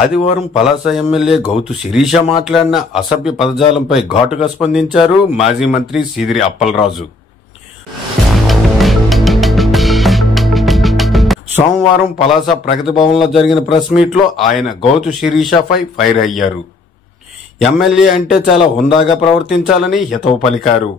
ఆదివారం పలాస ఎమ్మెల్యే గౌతు శిరీష మాట్లాడిన అసభ్య పదజాలంపై ఘాటుగా స్పందించారు మాజీ మంత్రి సీదిరి అప్పలరాజు. సోమవారం పలాస ప్రగతి భవన్లో జరిగిన ప్రెస్ మీట్లో ఆయన గౌతు శిరీషపై ఫైర్ అయ్యారు. ఎమ్మెల్యే అంటే చాలా హుందాగా ప్రవర్తించాలని హితవు పలికారు.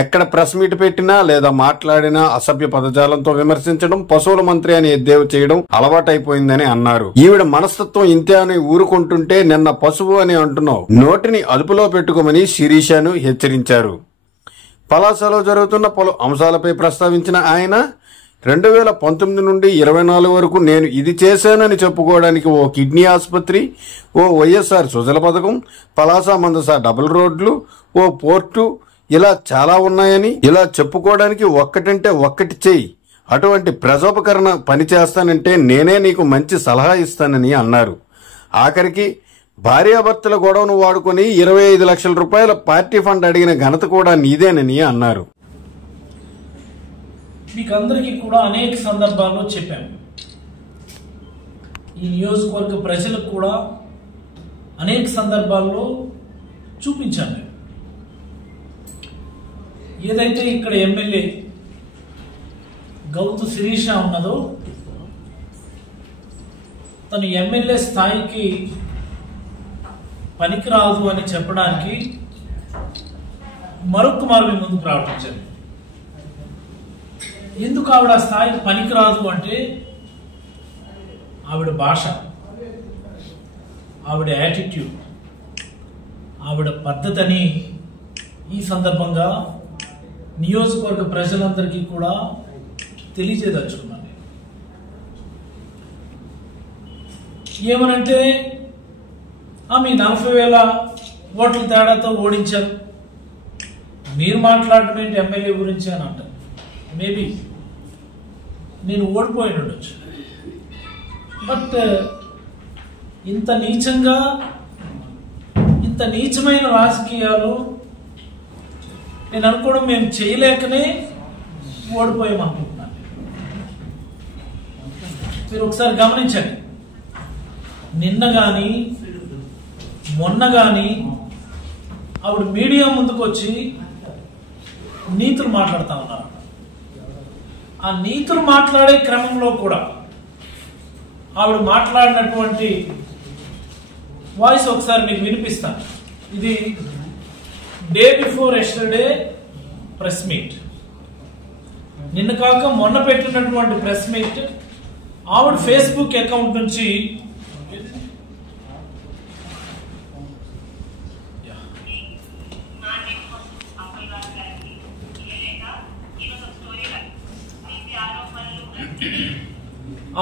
ఎక్కడ ప్రెస్ మీట్ పెట్టినా లేదా మాట్లాడినా అసభ్య పదజాలంతో విమర్శించడం, పశువుల మంత్రి అని ఎద్దేవా చేయడం అలవాటైపోయిందని అన్నారు. ఈవిడ మనస్తత్వం ఇంతే అని ఊరుకుంటుంటే నిన్న పశువు అని అంటున్నావు, నోటిని అదుపులో పెట్టుకోమని శిరీషను హెచ్చరించారు. పలాసలో జరుగుతున్న పలు అంశాలపై ప్రస్తావించిన ఆయన 2019 నుండి 24 వరకు నేను ఇది చేశానని చెప్పుకోవడానికి ఓ కిడ్నీ ఆసుపత్రి, ఓ వైఎస్ఆర్ సుజల పథకం, పలాస మందస డబుల్ రోడ్లు, ఓ పోర్టు, ఇలా చాలా ఉన్నాయని, ఇలా చెప్పుకోవడానికి ఒక్కటంటే ఒక్కటి చెయ్యి, అటువంటి ప్రజోపకరణ పని చేస్తానంటే నేనే నీకు మంచి సలహా ఇస్తానని అన్నారు. ఆఖరికి భార్యాభర్తల గొడవను వాడుకుని 25 లక్షల రూపాయల పార్టీ ఫండ్ అడిగిన ఘనత కూడా నీదేనని అన్నారు. మీకందరికీ కూడా అనేక సందర్భాల్లో చెప్పాను, ఈ నియోజకవర్గ ప్రజలకు కూడా అనేక సందర్భాల్లో చూపించాను. ఏదైతే ఇక్కడ ఎమ్మెల్యే గౌతు శిరీష ఉన్నదో, తను ఎమ్మెల్యే స్థాయికి పనికిరాదు అని చెప్పడానికి మరొక మార్గం ముందుకు రావట్లేదు. ఎందుకు ఆవిడ స్థాయికి పనికిరాదు అంటే ఆవిడ భాష, ఆవిడ యాటిట్యూడ్, ఆవిడ పద్ధతిని ఈ సందర్భంగా నియోజకవర్గ ప్రజలందరికీ కూడా తెలియజేయదలుచుకున్నాను. ఏమనంటే ఆమె 40,000 ఓట్ల తేడాతో ఓడించారు, మీరు మాట్లాడటం ఏంటి ఎమ్మెల్యే గురించి అని అంటారు. మేబీ నేను ఓడిపోయి ఉండొచ్చు, బట్ ఇంత నీచంగా, ఇంత నీచమైన రాజకీయాలు నేను అనుకోవడం మేము చేయలేకనే ఓడిపోయామనుకుంటున్నాను. మీరు ఒకసారి గమనించండి, నిన్న కానీ మొన్న కానీ ఆవిడ మీడియా ముందుకు వచ్చి నీతులు మాట్లాడుతూ ఉన్నారు. ఆ నీతులు మాట్లాడే క్రమంలో కూడా ఆవిడ మాట్లాడినటువంటి వాయిస్ ఒకసారి మీకు వినిపిస్తాను. ఇది day before yesterday press meet, నిన్న కాక మొన్న పెట్టినటువంటి ప్రెస్ మీట్. ఆవిడ ఫేస్బుక్ అకౌంట్ నుంచి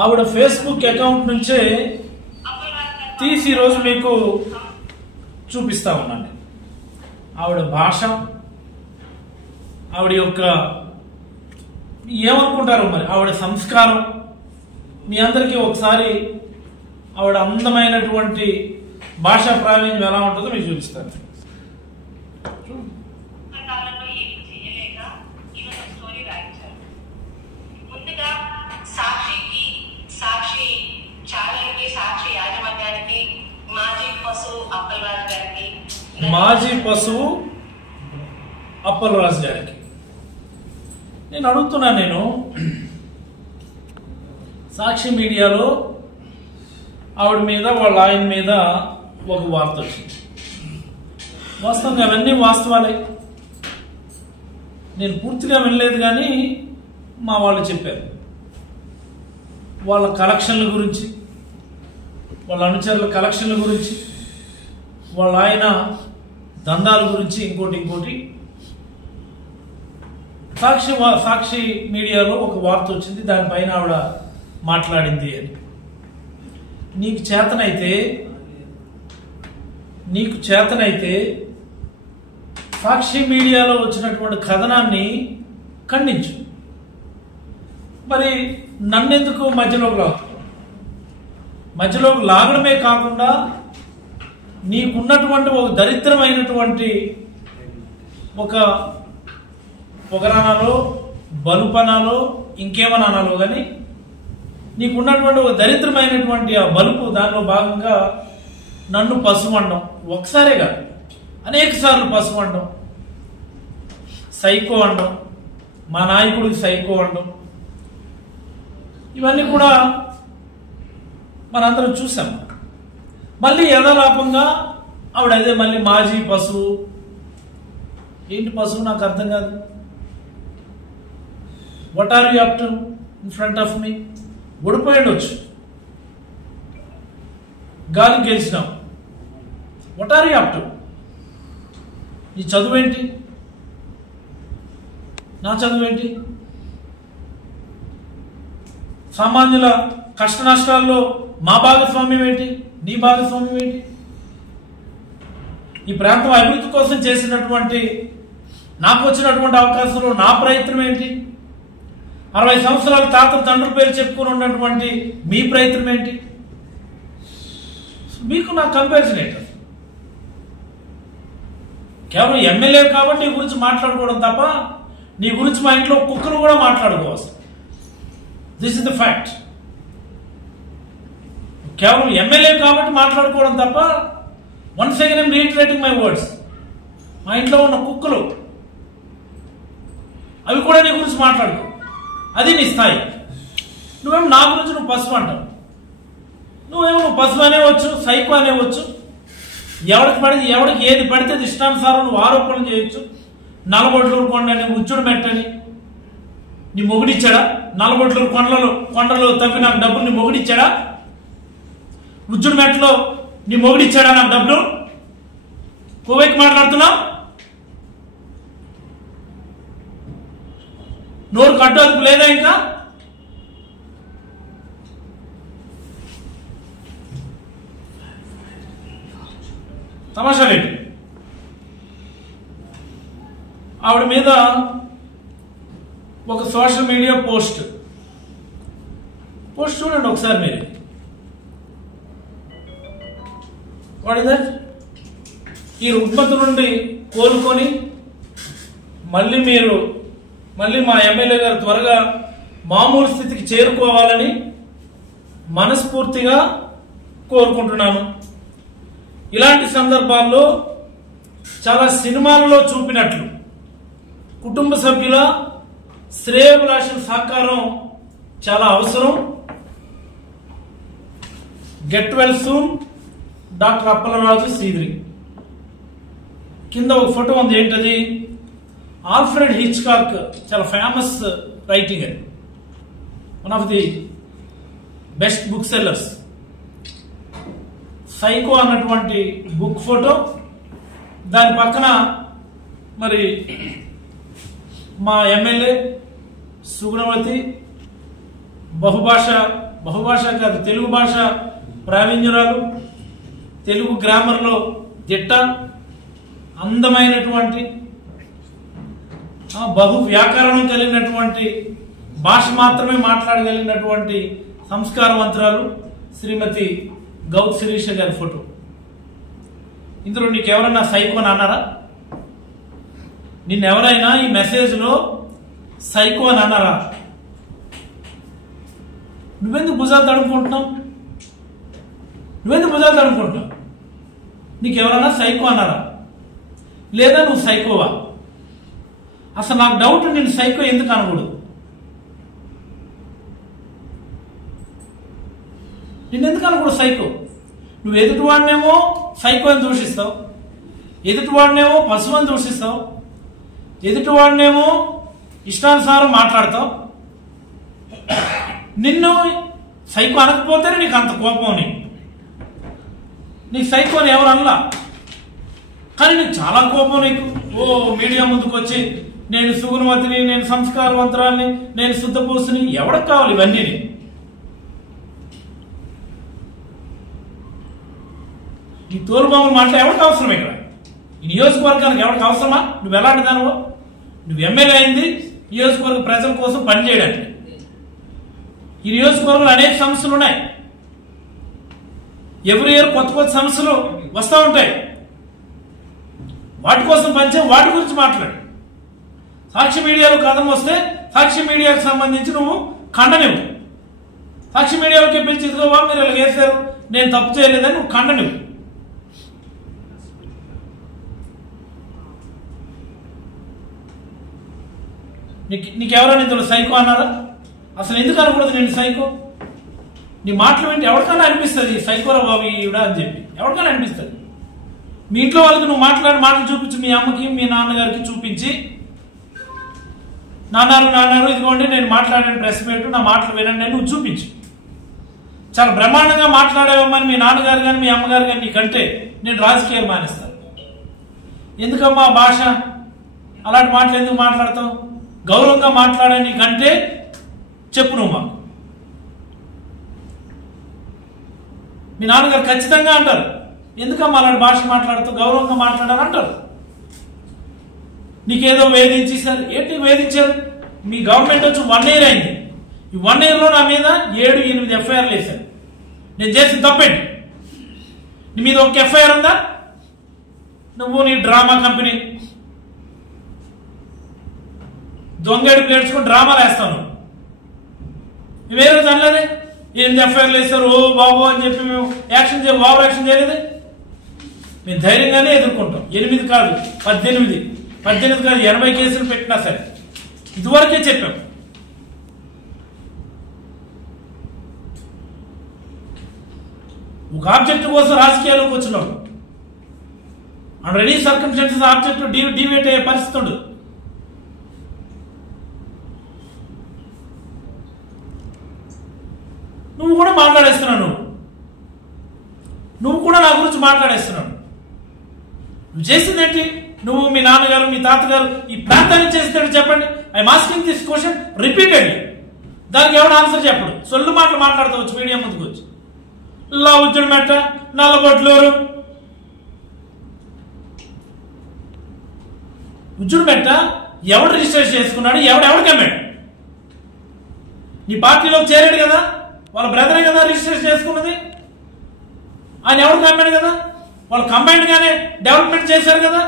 ఆవిడ ఫేస్బుక్ అకౌంట్ నుంచే తీసి ఈరోజు మీకు చూపిస్తా ఉన్నాను. ఆవిడ భాష, ఆవిడ యొక్క ఏమనుకుంటారో మరి, ఆవిడ సంస్కారం మీ అందరికీ ఒకసారి ఆవిడ అందమైనటువంటి భాషా ప్రావీణ్యం ఎలా ఉంటుందో మీకు చూపిస్తాను. మాజీ పశువు అప్పలరాజు గారికి నేను అడుగుతున్నా, నేను సాక్షి మీడియాలో ఆవిడ మీద, వాళ్ళ ఆయన మీద ఒక వార్త వచ్చింది. వాస్తవంగా అవన్నీ వాస్తవాలే, నేను పూర్తిగా వినలేదు, కానీ మా వాళ్ళు చెప్పారు. వాళ్ళ కలెక్షన్ల గురించి, వాళ్ళ అనుచరుల కలెక్షన్ల గురించి, వాళ్ళ ఆయన దందాల గురించి, ఇంకోటి సాక్షి మీడియాలో ఒక వార్త వచ్చింది. దానిపైన ఆవిడ మాట్లాడింది అని. నీకు చేతనైతే సాక్షి మీడియాలో వచ్చినటువంటి కథనాన్ని ఖండించు. మరి నన్నెందుకు మధ్యలోకి లాగడమే కాకుండా నీకున్నటువంటి ఒక దరిద్రమైనటువంటి ఒక పొగరానాలో, బలుపనాలో, ఇంకేమనాలో కానీ నీకున్నటువంటి ఒక దరిద్రమైనటువంటి ఆ బలుపు దానిలో భాగంగా నన్ను పశువు అనడం, ఒకసారే కాదు అనేక సార్లు పశువు అనడం, సైకో అనడం, మా నాయకుడికి సైకో అనడం, ఇవన్నీ కూడా మనందరం చూసాం. మళ్ళీ యథాలాపంగా ఆవిడ అదే మళ్ళీ మాజీ పశువు. ఏంటి పశువు నాకు అర్థం కాదు. What are you up to in front of me? ఓడిపోయిండొచ్చు, గాలి గెలిచినాం. What are you up to? నీ చదువు ఏంటి, నా చదువు ఏంటి? సామాన్యుల కష్ట నష్టాల్లో మా భాగస్వామ్యం ఏంటి, నీ భాగస్వామ్యం ఏంటి? ఈ ప్రాంతం అభివృద్ధి కోసం చేసినటువంటి నాకు వచ్చినటువంటి అవకాశంలో నా ప్రయత్నం ఏంటి? 60 సంవత్సరాల తాత తండ్రి పేరు చెప్పుకుని ఉన్నటువంటి మీ ప్రయత్నం ఏంటి? మీకు నా కంపారిజన్ ఏంటి? కేవలం ఎమ్మెల్యే కాబట్టి నీ గురించి మాట్లాడుకోవడం తప్ప నీ గురించి మా ఇంట్లో కుక్కలు కూడా మాట్లాడుకోవచ్చు. This is the fact. కేవలం ఎమ్మెల్యే కాబట్టి మాట్లాడుకోవడం తప్ప, once again I'm reiterating my words, మా ఇంట్లో ఉన్న కుక్కలు అవి కూడా నీ గురించి మాట్లాడుకో. అది నీ స్థాయి. నువ్వేమో నా గురించి నువ్వు పశువు అంటావు. నువ్వు పశువు అనేవచ్చు, సైకో అనేవచ్చు, ఎవడికి ఏది పడితే అది ఇష్టానుసారం నువ్వు ఆరోపణలు చేయొచ్చు. నల్లబొట్లూరు కొండని, ఉజ్జుడు మెట్టని నీ మొగుడిచ్చాడా? నల్లబొట్లూరు కొండలో తవ్వి నాకు డబ్బులు నీ మొగుడిచ్చాడా? ఉజ్జుడు మెట్టలో నీ మొగుడిచ్చాడా నాకు డబ్బులు? కోవైకి మాట్లాడుతున్నావు? నోరు కట్టోదుకు లేదా? ఇంకా తమాషా ఏంటి? ఆవిడ మీద ఒక సోషల్ మీడియా పోస్ట్ చూడండి ఒకసారి మీరు. What is that? ఈ రుగ్మత నుండి కోలుకొని మళ్ళీ మా ఎమ్మెల్యే గారు త్వరగా మామూలు స్థితికి చేరుకోవాలని మనస్ఫూర్తిగా కోరుకుంటున్నాను. ఇలాంటి సందర్భాల్లో చాలా సినిమాలలో చూపినట్లు కుటుంబ సభ్యుల శ్రేయోభిలాషుల సహకారం చాలా అవసరం. Get well soon, doctor Appalaraju Sridhari. కింద ఒక ఫోటో ఉంది. ఏంటది? ఆల్ఫ్రెడ్ హిచ్కాక్, చాలా ఫేమస్ రైటింగ్ అది, one of the best book sellers. Psycho అన్నటువంటి బుక్ ఫోటో, దాని పక్కన మరి మా ఎమ్మెల్యే సుగుణవతి, బహుభాష కాదు తెలుగు భాష ప్రావీణ్యురాలు, తెలుగు గ్రామర్లో దిట్ట, అందమైనటువంటి బహు వ్యాకరణం కలిగినటువంటి భాష మాత్రమే మాట్లాడగలిగినటువంటి సంస్కారవంతురాలు శ్రీమతి గౌత్ శిరీష గారి ఫోటో. ఇందులో నీకెవరన్నా సైకో అని అన్నారా? నిన్నెవరైనా ఈ మెసేజ్ లో సైకో అని అన్నారా? నువ్వెందుకు భుజాలు తడుముకుంటున్నావు? నీకెవరన్నా సైకో అన్నారా? లేదా నువ్వు సైకోవా? అసలు నాకు డౌట్, నేను సైకో ఎందుకు అనకూడదు? నిన్నెందుకు అనకూడదు సైకో? నువ్వు ఎదుటివాడినేమో సైకో అని దూషిస్తావు, ఎదుటివాడినేమో పశువు అని దూషిస్తావు, ఎదుటివాడినేమో ఇష్టానుసారం మాట్లాడతావు. నిన్ను సైకో అనకపోతేనే నీకు అంత కోపం. నీకు సైకో అని ఎవరు అనలా, కానీ నీకు చాలా కోపం. నీకు మీడియా ముందుకు వచ్చి నేను సుగుణవతిని, నేను సంస్కారవంతురాల్ని, నేను శుద్ధపూసుని, ఎవరికి కావాలి ఇవన్నీ? ఈ తోలుబాములు మాటలు ఎవరికి అవసరం? ఇక్కడ ఈ నియోజకవర్గానికి ఎవరికి అవసరమా? నువ్వు ఎలాంటి దానివో? నువ్వు ఎమ్మెల్యే అయింది నియోజకవర్గ ప్రజల కోసం పనిచేయడానికి. ఈ నియోజకవర్గంలో అనేక సమస్యలు ఉన్నాయి. ఎవ్రీ ఇయర్ కొత్త సమస్యలు వస్తూ ఉంటాయి. వాటి కోసం పనిచే, వాటి గురించి మాట్లాడు. సాక్షి మీడియాలో కథం వస్తే సాక్షి మీడియాకు సంబంధించి నువ్వు ఖండనివ్వు. సాక్షి మీడియాకి పిలిచి ఇదిగోవా మీరు ఇలా వేశారు, నేను తప్పు చేయలేదని నువ్వు ఖండను. నీకెవరైనా ఇందులో సైకో అన్నారా? అసలు ఎందుకు అనకూడదు నేను సైకో? నీ మాటలు వింటే ఎవరికైనా అనిపిస్తుంది సైకోరా బాబు ఈవిడా అని చెప్పి, ఎవరికైనా అనిపిస్తుంది. మీ ఇంట్లో వాళ్ళకి నువ్వు మాట్లాడే మాటలు చూపించి, మీ అమ్మకి మీ నాన్నగారికి చూపించి, నాన్నారు ఇదిగోండి నేను మాట్లాడిన ప్రెస్ మీట్, నా మాటలు వినండి అని నువ్వు చూపించు. చాలా బ్రహ్మాండంగా మాట్లాడేవమ్మని మీ నాన్నగారు కానీ మీ అమ్మగారు కానీ నీకంటే నేను రాజకీయాలు మానేస్తాను. ఎందుకమ్మా భాష, అలాంటి మాటలు ఎందుకు మాట్లాడతావు? గౌరవంగా మాట్లాడే నీకంటే చెప్పు నువ్వు మాకు. మీ నాన్నగారు ఖచ్చితంగా అంటారు, ఎందుకమ్మా అలాంటి భాష మాట్లాడుతూ గౌరవంగా మాట్లాడారు అంటారు. నీకేదో వేధించేశారు. ఏంటి వేధించారు? మీ గవర్నమెంట్ వచ్చి 1 year అయింది. ఈ 1 year లో నా మీద 7-8 ఎఫ్ఐఆర్లు వేశారు. నేను చేసిన తప్పేంటి? నీ మీద ఒక ఎఫ్ఐఆర్ ఉందా? నువ్వు నీ డ్రామా కంపెనీ దొంగడి ప్లేట్స్కొని డ్రామాలు వేస్తాను. వేరే అనలేదే 8 ఎఫ్ఐఆర్లు వేస్తారు ఓ బాబు అని చెప్పి మేము యాక్షన్ ఓవర్ యాక్షన్ చేయలేదే. మేము ధైర్యంగానే ఎదుర్కొంటాం. 8 కాదు 18 కాదు 80 కేసులు పెట్టినా సరే ఇదివరకే చెప్పాం. ఒక ఆబ్జెక్ట్ కోసం రాజకీయాల్లోకి వచ్చినాడు. అండ్ రెడీ సర్కమ్స్టాన్సెస్ ఆబ్జెక్ట్ డివేట్ అయ్యే పరిస్థితి ఉండదు. నువ్వు కూడా మాట్లాడేస్తున్నావు. నువ్వు కూడా నా గురించి మాట్లాడేస్తున్నావు. నువ్వు చేసింది ఏంటి? నువ్వు మీ నాన్నగారు మీ తాతగారు ఈ ప్రాంతానికి చేస్తాడు చెప్పండి. I asking this question repeatedly. దానికి ఎవరు ఆన్సర్ చెప్పడు. సొల్లు మాటలు మాట్లాడతావచ్చు మీడియా ముందుకు వచ్చి. ఉజ్జుడు మెట్ట, నల్లబొట్లూరు, ఉజ్జుడు మెట్ట ఎవడు రిజిస్టర్ చేసుకున్నాడు? ఎవడికి అమ్మాడు? నీ పార్టీలోకి చేరాడు కదా, వాళ్ళ బ్రదరే కదా రిజిస్టర్ చేసుకున్నది. ఆయన ఎవరికి అమ్మాడు కదా, వాళ్ళు కంబైన్డ్ గానే డెవలప్మెంట్ చేశారు కదా,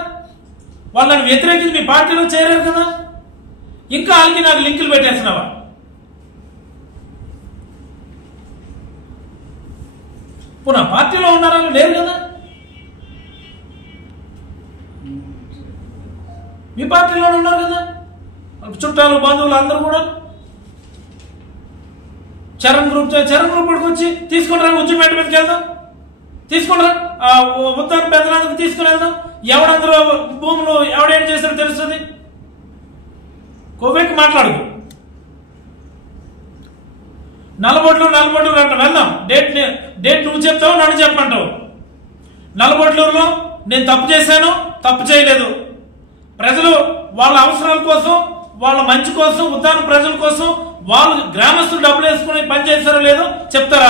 వాళ్ళని వ్యతిరేకించి మీ పార్టీలో చేరారు కదా. ఇంకా వాళ్ళకి నాకు లింకులు పెట్టేస్తున్నావా? పునః పార్టీలో ఉన్నారా? లేరు కదా. మీ పార్టీలోనే ఉన్నారు కదా. చుట్టాలు బంధువులు అందరూ కూడా చరణ్ గ్రూప్ పడుకు వచ్చి తీసుకుంటారా ఉజ్జుమేట మీదకి వెళ్దాం, తీసుకుంటారా ఉత్తరం పెద్దలందరికి తీసుకుని వెళ్దాం. ఎవడందరూ భూములు ఎవడేం చేస్తారో తెలుస్తుంది. కోవెక్కి మాట్లాడుకో. నల్లబొట్లూరు అంటే వెళ్దాం. డేట్ నువ్వు చెప్తావు, నన్ను చెప్పంటావు. నల్లబొట్లూరులో నేను తప్పు చేశాను, తప్పు చేయలేదు. ప్రజలు వాళ్ళ అవసరాల కోసం, వాళ్ళ మంచి కోసం, ఉద్దాన ప్రజల కోసం వాళ్ళు గ్రామస్తులు డబ్బులు వేసుకుని పని చేస్తారో లేదో చెప్తారా?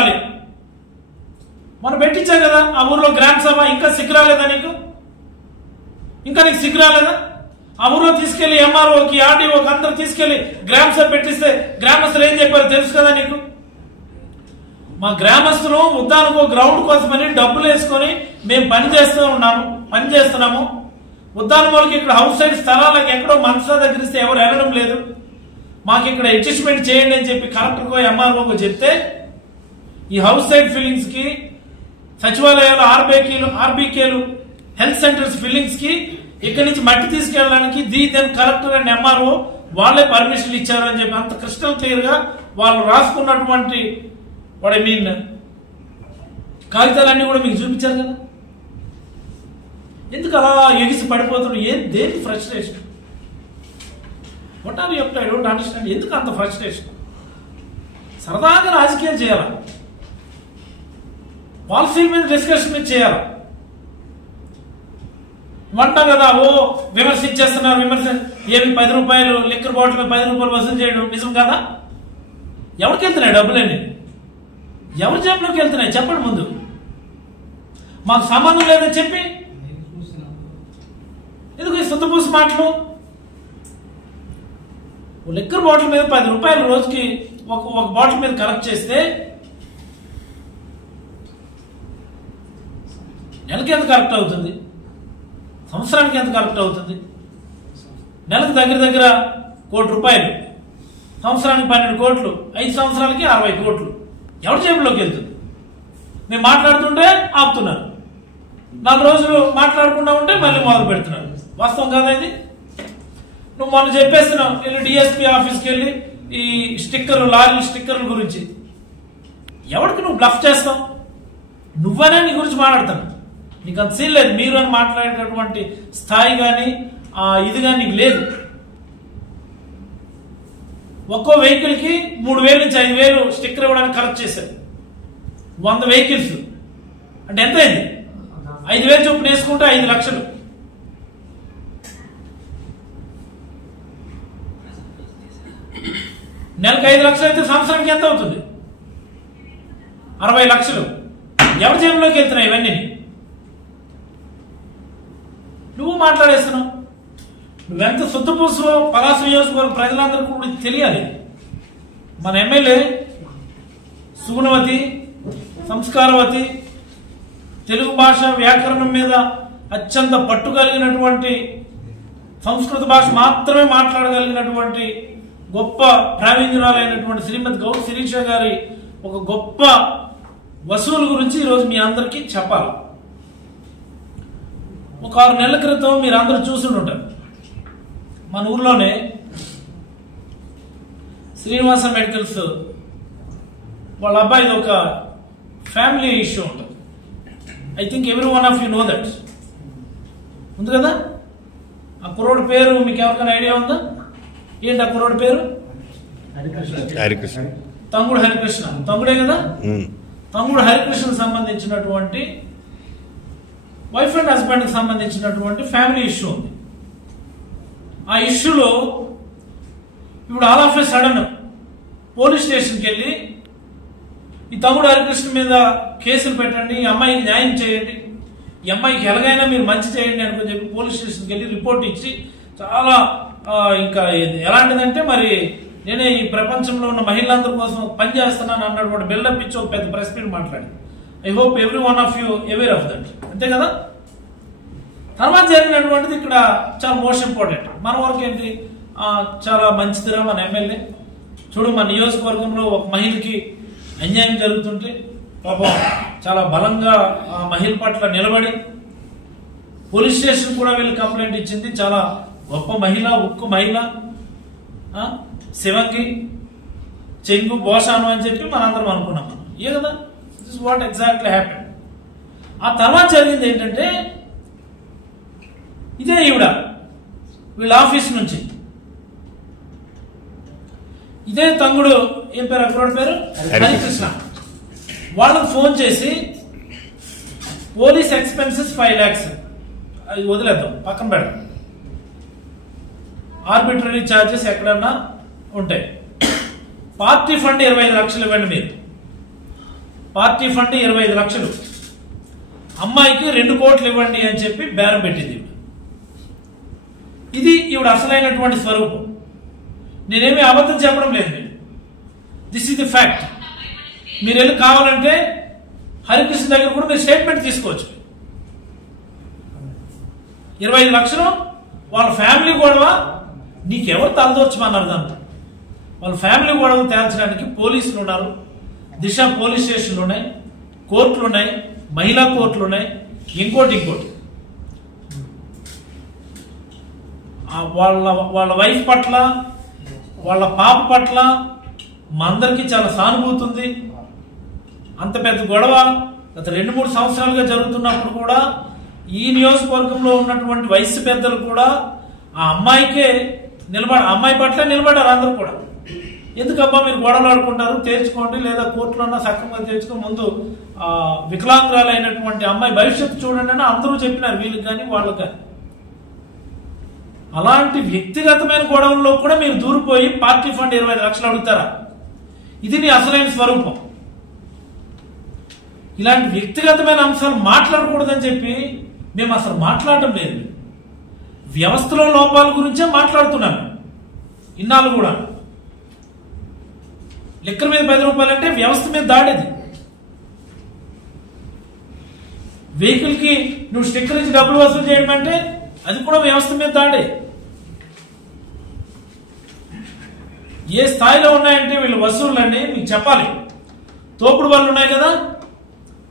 మనం పెట్టించా కదా ఆ ఊర్లో గ్రామ సభ. ఇంకా సిగ్గు రాలేదా నీకు? ఇంకా నీకు సిగ్గు రాలేదా? ఆ ఊర్లో తీసుకెళ్లి ఎంఆర్ఓకి ఆర్డీఓకి అందరూ తీసుకెళ్లి గ్రామ సభ పెట్టిస్తే గ్రామస్తులు ఏం చెప్పారో తెలుసు కదా నీకు. మా గ్రామస్తులు ఉద్దానికి గ్రౌండ్ కోసమని డబ్బులు వేసుకొని మేము పని చేస్తున్నాము. ఉద్దానం వాళ్ళకి ఇక్కడ హౌస్ సైడ్ స్థలాలకు ఎక్కడో మనసులో దగ్గర ఇస్తే ఎవరు వెళ్ళడం లేదు, మాకు ఇక్కడ అడ్జస్ట్మెంట్ చేయండి అని చెప్పి కలెక్టర్కో ఎంఆర్ఓకో చెప్తే ఈ హౌస్ సైడ్ ఫిల్లింగ్స్ కి, సచివాలయాలు ఆర్బీకేలు, హెల్త్ సెంటర్స్ ఫిల్లింగ్స్ కి ఇక్కడి నుంచి మట్టి తీసుకెళ్ళడానికి దెన్ కలెక్టర్ అండ్ ఎంఆర్ఓ వాళ్ళే పర్మిషన్ ఇచ్చారు అని చెప్పి అంత క్రిస్టల్ క్లియర్ గా వాళ్ళు రాసుకున్నటువంటి కాగితాలన్నీ కూడా మీకు చూపించారు కదా. ఎందుకు అలా ఎగిసి పడిపోతున్నాడు? దేనికి frustration? What are you I don't understand. ఎందుకు అంత ఫ్రస్ట్రేషన్? సరదాగా రాజకీయాలు చేయాలా? పాలసీ మీద డిస్కషన్ మీద చేయాలా? అంటాం కదా ఓ విమర్శించేస్తున్నారు. ఏమి 10 రూపాయలు లిక్కర్ బాటిల్ మీద 10 రూపాయలు వసూలు చేయడం నిజం కదా? ఎవరికి వెళ్తున్నాయి డబ్బులన్నీ? ఎవరి జేబులోకి వెళ్తున్నాయి చెప్పండి ముందు. మాకు సంబంధం లేదని చెప్పి ఎందుకు ఈ సుత్తపూసి మాటలు? లిక్కర్ బాటిల్ మీద 10 రూపాయలు రోజుకి ఒక బాటిల్ మీద కలెక్ట్ చేస్తే నెలకి ఎంత కరెక్ట్ అవుతుంది? సంవత్సరానికి ఎంత కరెక్ట్ అవుతుంది? నెలకు దగ్గర 1 కోటి రూపాయలు, సంవత్సరానికి 12 కోట్లు, 5 సంవత్సరాలకి 60 కోట్లు. ఎవరి జేబులోకి వెళ్తుంది? మేము మాట్లాడుతుంటే ఆపుతున్నారు, 4 రోజులు మాట్లాడకుండా ఉంటే మళ్ళీ మొదలు పెడుతున్నారు. వాస్తవం కాదా ఇది? నువ్వు మొన్న చెప్పేస్తున్నావు నేను డిఎస్పీ ఆఫీస్కి వెళ్ళి ఈ స్టిక్కర్లు, లారీ స్టిక్కర్ల గురించి. ఎవరికి నువ్వు బ్లఫ్ చేస్తావు? నువ్వనే నీ గురించి మాట్లాడతాను. నీకు అంత సీన్ లేదు. మీరు అని మాట్లాడేటటువంటి స్థాయి కానీ ఇది కానీ నీకు లేదు. ఒక్కో వెహికల్ కి 3,000 నుంచి 5,000 స్టిక్కర్ ఇవ్వడానికి కలెక్ట్ చేశారు. 100 వెహికల్స్ అంటే ఎంత అయింది? 5,000 చొప్పున వేసుకుంటే 5 లక్షలు. నెలకు 5 లక్షలు అయితే సంవత్సరానికి ఎంత అవుతుంది? 60 లక్షలు. ఎవరి జేబులోకి వెళ్తున్నాయి ఇవన్నీ? నువ్వు మాట్లాడేస్తున్నావు. నువ్వెంత శుద్ధపూసలో పలాస నియోజకవర్గ ప్రజలందరికీ కూడా తెలియాలి. మన ఎమ్మెల్యే సుగుణవతి, సంస్కారవతి, తెలుగు భాష వ్యాకరణం మీద అత్యంత పట్టు కలిగినటువంటి, సంస్కృత భాష మాత్రమే మాట్లాడగలిగినటువంటి గొప్ప ప్రావీణ్యురాలైనటువంటి శ్రీమతి గౌడ్ శిరీష గారి ఒక గొప్ప వసూలు గురించి ఈరోజు మీ అందరికీ చెప్పాలి. ఒక 6 నెలల క్రితం మీరు అందరూ చూసుంటారు, మన ఊర్లోనే శ్రీనివాస మెడికల్స్ వాళ్ళ అబ్బాయిది ఒక ఫ్యామిలీ ఇష్యూ ఉంటుంది. I think every one of you know that. ఉంది కదా? ఆ కుర్రోడి పేరు మీకు ఎవరికైనా ఐడియా ఉందా? ఏంటి ఆ కుర్రోడి పేరు? హరికృష్ణ. తంగుడు హరికృష్ణ. తంగుడే కదా? తంగుడు హరికృష్ణ సంబంధించినటువంటి వైఫ్ అండ్ హస్బెండ్ కి సంబంధించినటువంటి ఫ్యామిలీ ఇష్యూ ఉంది. ఆ ఇష్యూలో ఇప్పుడు all of A sudden police స్టేషన్కి వెళ్ళి ఈ తమ్ముడు హరికృష్ణ మీద కేసులు పెట్టండి, ఈ అమ్మాయికి న్యాయం చేయండి, ఈ అమ్మాయికి ఎలాగైనా మీరు మంచి చేయండి అనుకుని చెప్పి పోలీస్ స్టేషన్కి వెళ్ళి రిపోర్ట్ ఇచ్చి చాలా ఇంకా ఎలాంటిదంటే మరి నేనే ఈ ప్రపంచంలో ఉన్న మహిళలందరి కోసం పనిచేస్తున్నాను అన్నటువంటి బిల్డప్ ఇచ్చి ఒక పెద్ద ప్రెస్ మీట్ మాట్లాడి. I hope every one of you aware of that. అంతే కదా? తర్వాత జరిగినటువంటిది ఇక్కడ చాలా మోస్ట్ ఇంపార్టెంట్. మన వరకు ఏంటి, చాలా మంచిదిరా మన ఎమ్మెల్యే. చూడు, మన నియోజకవర్గంలో ఒక మహిళకి అన్యాయం జరుగుతుంటే పాపం చాలా బలంగా ఆ మహిళ పట్ల నిలబడి పోలీస్ స్టేషన్ కూడా వెళ్ళి కంప్లైంట్ ఇచ్చింది. చాలా గొప్ప మహిళ, ఉక్కు మహిళ, శివంగి, చెంగు, బోషాను అని చెప్పి మనందరం అనుకున్నాం. ఏ కదా, this is what exactly happened. ఆ తర్వాత జరిగింది ఏంటంటే, ఇదే ఈవిడ వీళ్ళ ఆఫీస్ నుంచి ఇదే తంగుడు, ఏం పేరు అక్కడ పేరు, హరికృష్ణ, వాళ్ళకి ఫోన్ చేసి పోలీస్ ఎక్స్పెన్సెస్ 5 lakhs, అది వదిలేద్దాం, పక్కన పెడదాం, ఆర్బిటరీ ఛార్జెస్ ఎక్కడన్నా ఉంటాయి, పార్టీ ఫండ్ 25 లక్షలు ఇవ్వండి మీరు, పార్టీ ఫండ్ 25 లక్షలు, అమ్మాయికి 2 కోట్లు ఇవ్వండి అని చెప్పి బేరం పెట్టింది. ఇది ఈవిడ అసలైనటువంటి స్వరూపం. నేనేమి అబద్ధం చెప్పడం లేదు. This is the fact. మీరు వెళ్ళి కావాలంటే హరికృష్ణ దగ్గర కూడా మీరు స్టేట్మెంట్ తీసుకోవచ్చు. 25 లక్షలు వాళ్ళ ఫ్యామిలీ గొడవ, నీకెవరు తలదోర్చమన్నారు దాంట్లో? వాళ్ళ ఫ్యామిలీ గొడవ తేల్చడానికి పోలీసులు ఉన్నారు, దిశ పోలీస్ స్టేషన్లు ఉన్నాయి, కోర్టులు ఉన్నాయి, మహిళా కోర్టులు ఉన్నాయి, ఇంకోటి వాళ్ళ వైఫ్ పట్ల, వాళ్ళ పాప పట్ల మా అందరికీ చాలా సానుభూతి ఉంది. అంత పెద్ద గొడవ గత 2-3 సంవత్సరాలుగా జరుగుతున్నప్పుడు కూడా ఈ నియోజకవర్గంలో ఉన్నటువంటి వయసు పెద్దలు కూడా ఆ అమ్మాయికే అమ్మాయి పట్ల నిలబడ్డారు. అందరూ కూడా ఎందుకబ్బా మీరు గొడవలు ఆడుకుంటారు, తేల్చుకోండి, లేదా కోర్టులో సక్రమంగా తేల్చుకుని ముందు వికలాంగురాలైనటువంటి అమ్మాయి భవిష్యత్తు చూడండి అని అందరూ చెప్పినారు, వీళ్ళకి కానీ వాళ్ళకి కానీ. అలాంటి వ్యక్తిగతమైన గొడవల్లో కూడా మీరు దూరిపోయి పార్టీ ఫండ్ 25 లక్షలు అడుగుతారా? ఇది నీ అసలైన స్వరూపం. ఇలాంటి వ్యక్తిగతమైన అంశాలు మాట్లాడకూడదని చెప్పి మేము అసలు మాట్లాడటం లేదు. వ్యవస్థలో లోపాల గురించే మాట్లాడుతున్నాను ఇన్నాళ్ళు కూడా. లిక్కర్ మీద 10 రూపాయలు అంటే వ్యవస్థ మీద దాడేది. వెహికల్ కి నువ్వు స్టిక్కర్ ఇచ్చి డబ్బులు వసూలు చేయడం అంటే అది కూడా వ్యవస్థ మీద దాడే. ఏ స్థాయిలో ఉన్నాయంటే వీళ్ళు వసూళ్ళని మీకు చెప్పాలి. తోపుడు బళ్ళు ఉన్నాయి కదా,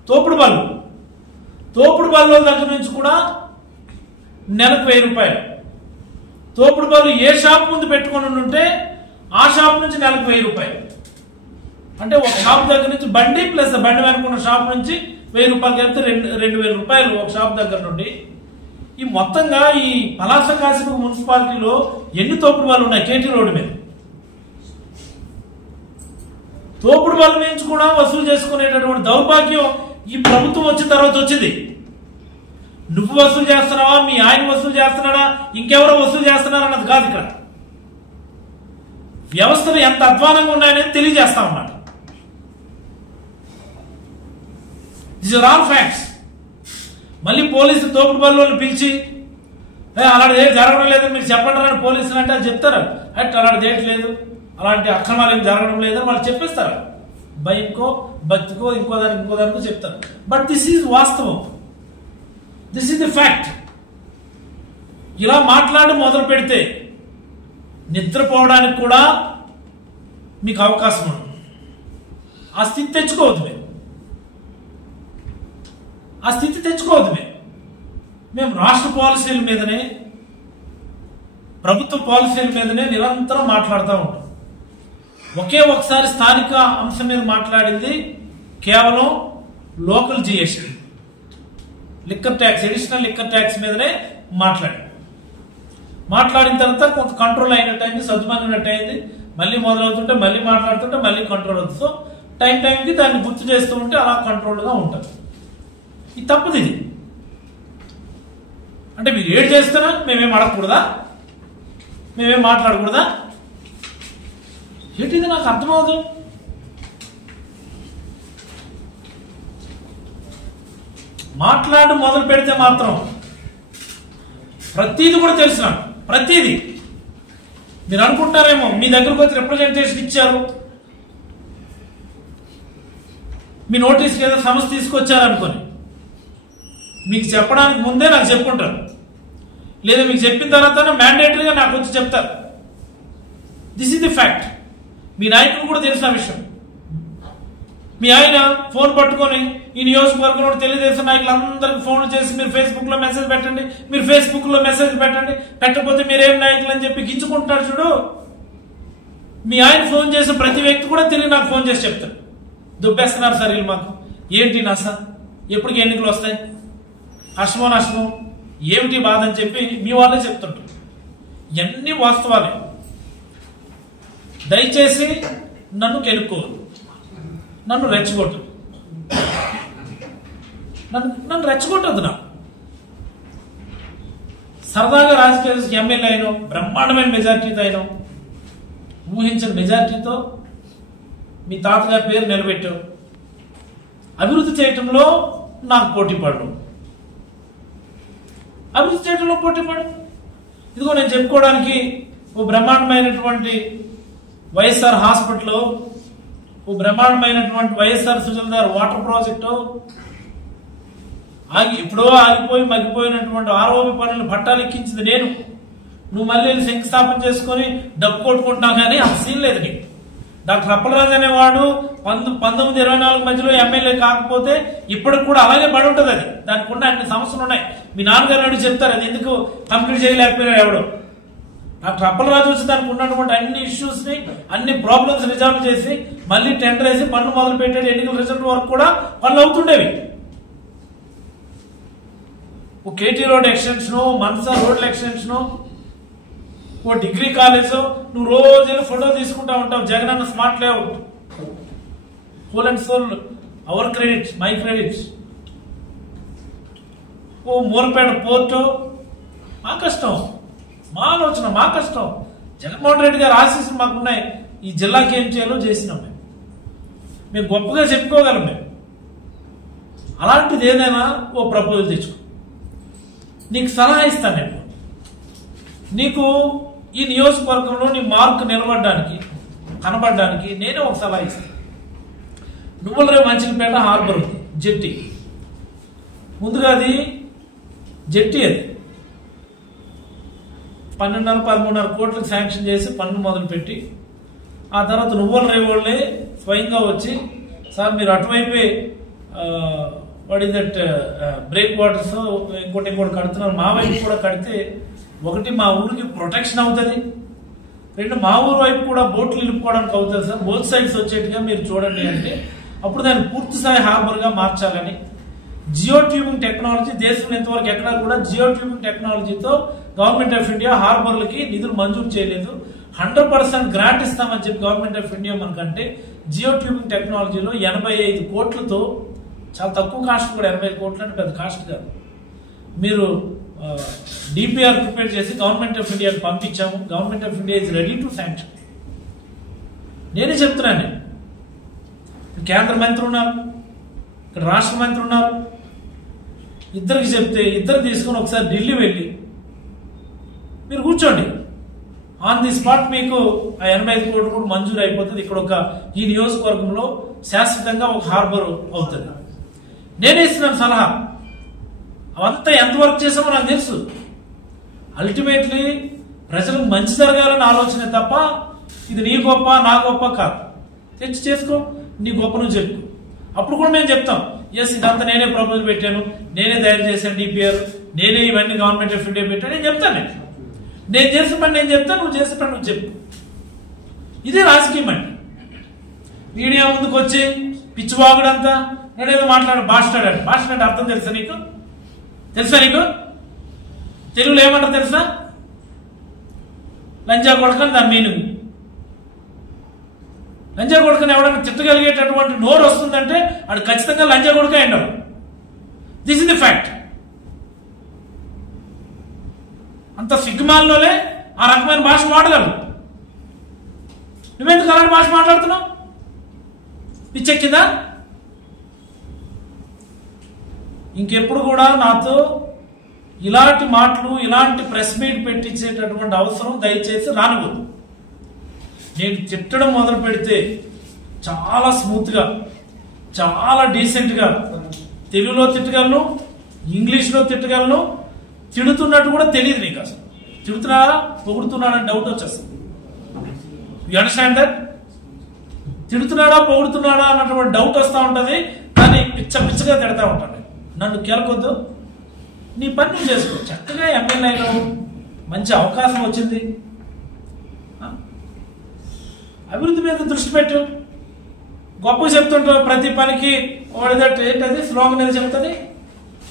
తోపుడు బళ్ళ దగ్గర నుంచి కూడా నెలకు 1000 రూపాయలు. తోపుడు బళ్ళు ఏ షాప్ ముందు పెట్టుకొని ఉంటే ఆ షాప్ నుంచి నెలకు 1000 రూపాయలు. అంటే ఒక షాప్ దగ్గర నుంచి బండి ప్లస్ బండి వెనుకున్న షాప్ నుంచి 1000 రూపాయలు కలిపితే 2000 రూపాయలు ఒక షాప్ దగ్గర నుండి. ఈ మొత్తంగా ఈ పలాస కాశీపురం మున్సిపాలిటీలో ఎన్ని తోపుడు బళ్ళు ఉన్నాయి కేటీ రోడ్డు మీద? తోపుడు బళ్ళ నుంచి కూడా వసూలు చేసుకునేటటువంటి దౌర్భాగ్యం ఈ ప్రభుత్వం వచ్చిన తర్వాత వచ్చింది. నువ్వు వసూలు చేస్తున్నావా, మీ ఆయన వసూలు చేస్తున్నాడా, ఇంకెవరో వసూలు చేస్తున్నారా అన్నది కాదు. ఇక్కడ వ్యవస్థలు ఎంత అధ్వానంగా ఉన్నాయనేది తెలియజేస్తా ఉన్నాడు. These are all facts. మళ్ళీ పోలీసులు తోపుడు బళ్ళని పిలిచి అలాంటి ఏం జరగడం లేదని మీరు చెప్పండి అని పోలీసులు అంటే అది చెప్తారు. అట్ అలాంటిది ఏంటి లేదు, అలాంటి అక్రమాలు ఏం జరగడం లేదని వాళ్ళు చెప్పేస్తారు. భయంకో భక్తికో ఇంకో దానికో చెప్తారు. బట్ దిస్ ఈజ్ వాస్తవం, దిస్ ఈజ్ ది ఫ్యాక్ట్. ఇలా మాట్లాడి మొదలు పెడితే నిద్రపోవడానికి కూడా మీకు అవకాశం ఉంది. ఆ స్థితి తెచ్చుకోవద్దు మేము రాష్ట్ర పాలసీల మీదనే, ప్రభుత్వ పాలసీల మీదనే నిరంతరం మాట్లాడుతూ ఉంటాం. ఒకసారి స్థానిక అంశం మీద మాట్లాడింది కేవలం local GST, liquor tax, additional liquor tax మీదనే మాట్లాడిన తర్వాత కొంత కంట్రోల్ అయినట్టు అయింది, సద్దుమణినట్టు అయింది. మళ్ళీ మొదలవుతుంటే మళ్ళీ మాట్లాడుతుంటే మళ్ళీ కంట్రోల్ అవుతుంది. సో టైంకి దాన్ని గుర్తు చేస్తూ ఉంటే అలా కంట్రోల్గా ఉంటుంది. ఇది తప్పదు. ఇది అంటే మీరు ఏడు చేస్తారా, మేమేం అడగకూడదా, మేమేం మాట్లాడకూడదా? ఏంటిది నాకు అర్థమవుతుంది. మాట్లాడి మొదలు పెడితే మాత్రం ప్రతిదీ కూడా తెలుసు. ప్రతిదీ మీరు అనుకుంటారేమో మీ దగ్గరకు వచ్చి రిప్రజెంటేషన్ ఇచ్చారు, మీ నోటీస్ లేదా సమస్య తీసుకొచ్చారనుకొని మీకు చెప్పడానికి ముందే నాకు చెప్పుకుంటారు, లేదా మీకు చెప్పిన తర్వాత మ్యాండేటరీగా నాకు వచ్చి చెప్తారు. This is the fact. మీ నాయకులు కూడా తెలిసిన విషయం. మీ ఆయన ఫోన్ పట్టుకొని ఈ నియోజకవర్గంలో తెలుగుదేశం నాయకులందరికీ ఫోన్ చేసి మీరు ఫేస్బుక్ లో మెసేజ్ పెట్టండి, మీరు ఫేస్బుక్ లో మెసేజ్ పెట్టండి, పెట్టకపోతే మీరేం నాయకులు అని చెప్పి గించుకుంటున్నారు చూడు. మీ ఆయన ఫోన్ చేసిన ప్రతి వ్యక్తి కూడా తిరిగి నాకు ఫోన్ చేసి చెప్తారు, దుబ్బేస్తున్నారు సార్ వీళ్ళు మాకు, ఏంటి నష్టం, ఎప్పటికి ఎన్నికలు వస్తాయి, కష్టమో నష్టమో, ఏమిటి బాధ అని చెప్పి మీ వాళ్ళే చెప్తుంటారు. ఇవన్నీ వాస్తవాలే. దయచేసి నన్ను కెలుక్కోదు, నన్ను రెచ్చగొట్టు, నన్ను రెచ్చగొట్టద్దు. నా సరదాగా రాజకీయ ఎమ్మెల్యే అయినా, బ్రహ్మాండమైన మెజార్టీతో అయినా, ఊహించిన మెజార్టీతో మీ తాతగారి పేరు నిలబెట్టావు. అభివృద్ధి చేయటంలో నాకు పోటీ పడు, అభివృద్ధి చేయటంలో పోటీ పడు. ఇదిగో నేను చెప్పుకోవడానికి ఓ బ్రహ్మాండమైనటువంటి వైఎస్ఆర్ హాస్పిటల్, ఓ బ్రహ్మాండమైనటువంటి వైఎస్ఆర్ సుజల్దార్ వాటర్ ప్రాజెక్టు, ఎప్పుడో ఆగిపోయి మగ్గిపోయినటువంటి ఆర్ఓబి పనులను పట్టాలు ఎక్కించింది నేను. నువ్వు మళ్ళీ శంకుస్థాపన చేసుకుని డబ్బు కొట్టుకుంటున్నావు, కానీ అంత సీన్ లేదు నీకు. డాక్టర్ అప్పలరాజు అనేవాడు 1924 మధ్యలో ఎమ్మెల్యే కాకపోతే ఇప్పటికి కూడా అలాగే పడి ఉంటుంది. అది దానికి ఉన్న అన్ని సమస్యలు ఉన్నాయి. మీ నాన్నగారు నాడు చెప్తారు అది ఎందుకు కంప్లీట్ చేయలేకపోయినా ఎవడో. డాక్టర్ అప్పలరాజు వచ్చి దానికి ఉన్నటువంటి అన్ని ఇష్యూస్ ని, అన్ని ప్రాబ్లమ్స్ రిజాల్వ్ చేసి మళ్ళీ టెండర్ వేసి పనులు మొదలు పెట్టాడు. ఎన్నికల రిజల్ట్ వరకు కూడా పనులు అవుతుండేవి. ఓ కేటీ రోడ్ ఎక్స్టెన్షన్, మన్సా రోడ్ల ఎక్స్టెన్షన్, ఓ డిగ్రీ కాలేజ్, నువ్వు రోజు ఫోటో తీసుకుంటా ఉంటావు. Jagananna smart layout, whole and soul our credit, my credit. ఓ మూలపేట పోర్టు, మా కష్టం, మా ఆలోచన, మా కష్టం. జగన్మోహన్ రెడ్డి గారు ఆశీస్సులు మాకున్నాయి. ఈ జిల్లాకి ఏం చేయాలో చేసినాం. మేము గొప్పగా చెప్పుకోగలం. మేము అలాంటిది ఏదైనా ఓ ప్రపోజల్ తెచ్చుకో, నీకు సలహా ఇస్తాను. నేను నీకు ఈ నియోజకవర్గంలో నీ మార్క్ నిలబడడానికి, కనబడడానికి నేనే ఒక సలహా ఇస్తాను. నువ్వులరేవు మంచిలపేట హార్బర్ ఉంది, జెట్టి. ముందుగా అది జెట్టి, అది 12.5-13.5 కోట్లకు శాంక్షన్ చేసి పనులు మొదలుపెట్టి, ఆ తర్వాత నువ్వులరేవు వాళ్ళే స్వయంగా వచ్చి సార్ మీరు అటువైపే what is that break waters ఇంకోటి కడుతున్నారు, మా వైపు కూడా కడితే ఒకటి మా ఊరికి ప్రొటెక్షన్ అవుతుంది, రెండు మా ఊరు వైపు కూడా బోట్లు నిలుపుకోవడానికి అవుతుంది సార్, బోత్ సైడ్స్ వచ్చేట్టుగా మీరు చూడండి అంటే అప్పుడు దాన్ని పూర్తి స్థాయి హార్బర్గా మార్చాలని జియో ట్యూబింగ్ టెక్నాలజీ దేశంలో ఇంతవరకు ఎక్కడా కూడా జియో ట్యూబింగ్ టెక్నాలజీతో గవర్నమెంట్ ఆఫ్ ఇండియా హార్బర్లకి నిధులు మంజూరు చేయలేదు. 100% గ్రాంట్ ఇస్తామని చెప్పి గవర్నమెంట్ ఆఫ్ ఇండియా మనకంటే జియో ట్యూబింగ్ టెక్నాలజీలో 85 కోట్లతో, చాలా తక్కువ కాస్ట్ కూడా, 85 కోట్లు అంటే పెద్ద కాస్ట్ కాదు, మీరు డిపిఆర్ ప్రిపేర్ చేసి గవర్నమెంట్ ఆఫ్ ఇండియాకి పంపించాము. Government of India is ready to sanction. నేనే చెప్తున్నాను, కేంద్ర మంత్రి ఉన్నారు, ఇక్కడ రాష్ట్ర మంత్రి ఉన్నారు, ఇద్దరికి చెప్తే ఇద్దరు తీసుకొని ఒకసారి ఢిల్లీ వెళ్ళి మీరు కూర్చోండి, ఆన్ ది స్పాట్ మీకు ఆ 85 కోట్లు కూడా మంజూరు అయిపోతుంది. ఇక్కడ ఈ నియోజకవర్గంలో శాశ్వతంగా ఒక హార్బర్ అవుతుంది. నేనే ఇస్తున్నాను సలహా. అవంతా ఎంత వర్క్ చేసామో నాకు తెలుసు. అల్టిమేట్లీ ప్రజలకు మంచి జరగాలని ఆలోచన తప్ప ఇది నీ గొప్ప నా గొప్ప కాదు. తెచ్చి చేసుకో, నీ గొప్ప నువ్వు చెప్పు. అప్పుడు కూడా మేము చెప్తాం, ఎస్ ఇదంతా నేనే ప్రపోజల్ పెట్టాను, నేనే తయారు చేశాను డిపిఆర్, నేనే ఇవన్నీ గవర్నమెంట్ ఆఫ్ ఇండియా పెట్టాను, నేను చెప్తాను. నేను చేసిన పని నేను చెప్తాను, నువ్వు చేసిన పని నువ్వు చెప్పు. ఇదే రాజకీయం అండి. మీడియా ముందుకు వచ్చి పిచ్చివాగుడంతా నేనేదో భాషాడాడు అర్థం తెలుసా నీకు? తెలుగులో ఏమంటారు తెలుసా? లంజా కొడకని దాని మీనింగ్. లంజా కొడకని ఎవడన్నా తిట్టగలిగేటటువంటి నోరు వస్తుందంటే అది ఖచ్చితంగా లంజా కొడక ఎండవు. This is the fact. అంత సిగ్గుమాల్లోనే ఆ రకమైన భాష వాడగలరు. నువ్వెందుకు అలాంటి భాష మాట్లాడుతున్నావు? పిచ్చెక్కిందా? ఇంకెప్పుడు కూడా నాతో ఇలాంటి మాటలు, ఇలాంటి ప్రెస్ మీట్ పెట్టించేటటువంటి అవసరం దయచేసి రానివ్వదు. నేను తిట్టడం మొదలు పెడితే చాలా స్మూత్గా, చాలా డీసెంట్గా తెలుగులో తిట్టగలను, ఇంగ్లీష్లో తిట్టగలను. తిడుతున్నట్టు కూడా తెలియదు నీకు. అసలు తిడుతున్నాడా పొగుడుతున్నాడని డౌట్ వచ్చేస్తుంది. You understand that? తిడుతున్నాడా పొగుడుతున్నాడా అన్నటువంటి డౌట్ వస్తూ ఉంటుంది. కానీ పిచ్చగా తిడతా ఉంటాను. నన్ను కెలకొద్దు, నీ పని నువ్వు చేసుకో. చక్కగా ఎమ్మెల్యేలో మంచి అవకాశం వచ్చింది, అభివృద్ధి మీద దృష్టి పెట్టు. గొప్పగా చెప్తుంటావు ప్రతి పనికి. ఏంటది స్లోగన్ ఏది చెప్తుంది?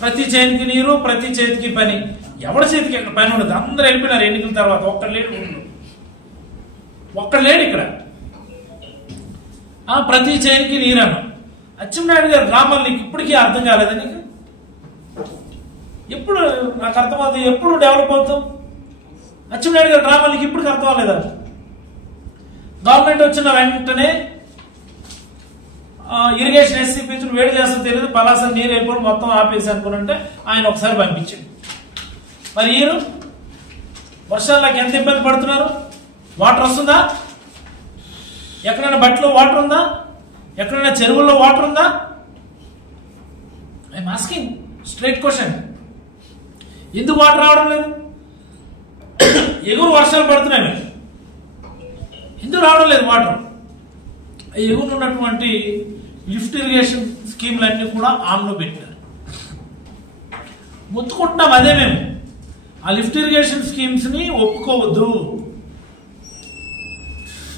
ప్రతి చేతికి నీరు, ప్రతి చేతికి పని. ఎవరి చేతికి ఇక్కడ పని ఉండదు. అందరూ వెళ్ళిపోయినారు ఎన్నికల తర్వాత. ఒక్కడు లేడు ఇక్కడ. ప్రతి చేతికి నీరను అచ్చెన్నాయుడు గారు డ్రామాలు నీకు ఇప్పటికీ అర్థం కాలేదా? నీకు ఎప్పుడు నాకు అర్థమవుతుంది, ఎప్పుడు డెవలప్ అవుతాం? అచ్చెన్నాయుడు గారు డ్రామాలు నీకు ఇప్పటికి అర్థం అవ్వలేదా? గవర్నమెంట్ వచ్చిన వెంటనే ఇరిగేషన్ ఎస్సీ పిచ్చులు వేడి చేస్తాం తెలియదు, పలాస నీరు అయిపోయి మొత్తం ఆపేసి అనుకున్నంటే ఆయన ఒకసారి పంపించాడు. మరి ఈయన వర్షాలకు ఎంత ఇబ్బంది పడుతున్నారు? వాటర్ వస్తుందా? ఎక్కడైనా బట్టలో వాటర్ ఉందా? ఎక్కడైనా చెరువుల్లో వాటర్ ఉందా? I'm asking straight question. ఎందుకు వాటర్ రావడం లేదు? ఎగురు వర్షాలు పడుతున్నాయి, ఎందుకు రావడం లేదు వాటర్? ఎగురు ఉన్నటువంటి లిఫ్ట్ ఇరిగేషన్ స్కీమ్లన్నీ కూడా ఆన్లో పెట్టారు. మొత్తుకుంటున్నాం అదే మేము. ఆ లిఫ్ట్ ఇరిగేషన్ స్కీమ్స్ ని ఒప్పుకోవద్దు,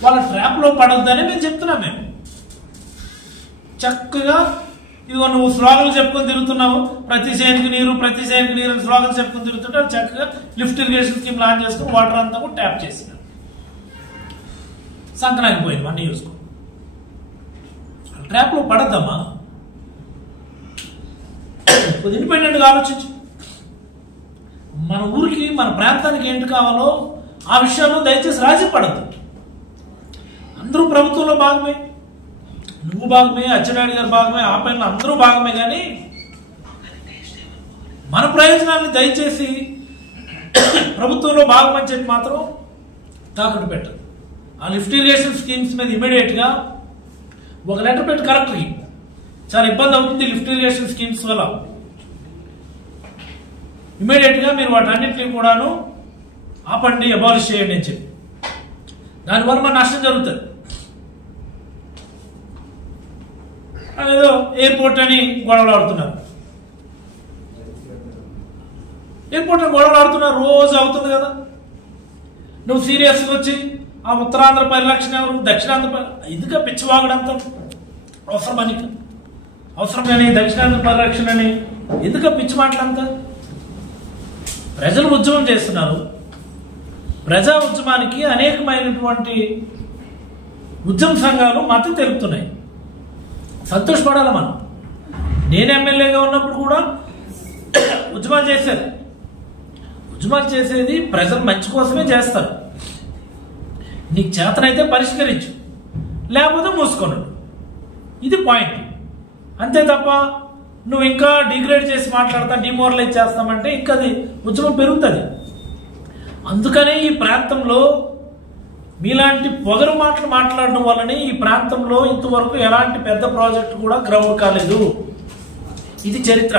వాళ్ళ ట్రాప్ లో పడొద్దని మేము చెప్తున్నాం. మేము చక్కగా ఇదిగో నువ్వు స్లోగన్లు చెప్పుకొని తిరుగుతున్నావు, ప్రతి చేతికి నీరు, ప్రతి చేతికి నీరు అని స్లోగన్స్ చెప్పుకొని తిరుగుతుంటే చక్కగా లిఫ్ట్ ఇరిగేషన్ స్కీమ్ లాంచ్ చేసుకుని వాటర్ అంతా కూడా ట్యాప్ చేసినారు. సంక్రాంతి పోయింది, అన్నీ చూసుకో. ట్రాప్ లో పడద్దమ్మా. ఇండిపెండెంట్గా ఆలోచించు. మన ఊరికి, మన ప్రాంతానికి ఏంటి కావాలో ఆ విషయాల్లో దయచేసి రాజీ పడద్దు. అందరూ ప్రభుత్వంలో భాగమే, నువ్వు భాగమే, అచ్చెన్నాయుడు గారు భాగమే, ఆ పైన అందరూ భాగమే. కానీ మన ప్రయోజనాన్ని దయచేసి ప్రభుత్వంలో భాగమని చెప్పి మాత్రం తాకట్టు పెట్టదు. ఆ లిఫ్ట్ ఇరిగేషన్ స్కీమ్స్ మీద ఇమీడియట్ గా ఒక లెటర్ పెట్టి కలెక్టర్కి. చాలా ఇబ్బంది అవుతుంది లిఫ్ట్ ఇరిగేషన్ స్కీమ్స్ వల్ల. ఇమీడియట్ గా మీరు వాటన్నింటినీ కూడాను ఆపండి, అబాలిష్ చేయండి అని చెప్పి. దానివల్ల మన నష్టం జరుగుతుంది. అదేదో ఎయిర్పోర్ట్ అని గొడవలు ఆడుతున్నారు. ఎయిర్పోర్ట్ గొడవలు ఆడుతున్నారు, రోజు అవుతుంది కదా. నువ్వు సీరియస్గా వచ్చి ఆ ఉత్తరాంధ్ర పరిరక్షణ ఎవరు, దక్షిణాంధ్ర ఎందుక పిచ్చివాగుడంతా అవసరం కానీ దక్షిణాంధ్ర పరిరక్షణ అని ఎందుక పిచ్చి మాటలంతా? ప్రజలు ఉద్యమం చేస్తున్నారు. ప్రజా ఉద్యమానికి అనేకమైనటువంటి ఉద్యమ సంఘాలు మద్దతు తెలుపుతున్నాయి. సంతోషపడాలి మనం. నేను ఎమ్మెల్యేగా ఉన్నప్పుడు కూడా ఉద్యమాలు చేశారు. ఉద్యమాలు చేసేది ప్రజల మంచి కోసమే చేస్తారు. నీకు చేతనైతే పరిష్కరించు, లేకపోతే మూసుకున్నాడు. ఇది పాయింట్. అంతే తప్ప నువ్వు ఇంకా డిగ్రేడ్ చేసి మాట్లాడతా, డిమోరలైజ్ చేస్తామంటే ఇంకా అది ఉద్యమం పెరుగుతుంది. అందుకనే ఈ ప్రాంతంలో మీలాంటి పొగరు మాటలు మాట్లాడడం వల్లనే ఈ ప్రాంతంలో ఇంతవరకు ఎలాంటి పెద్ద ప్రాజెక్టు కూడా గ్రౌండ్ కాలేదు. ఇది చరిత్ర.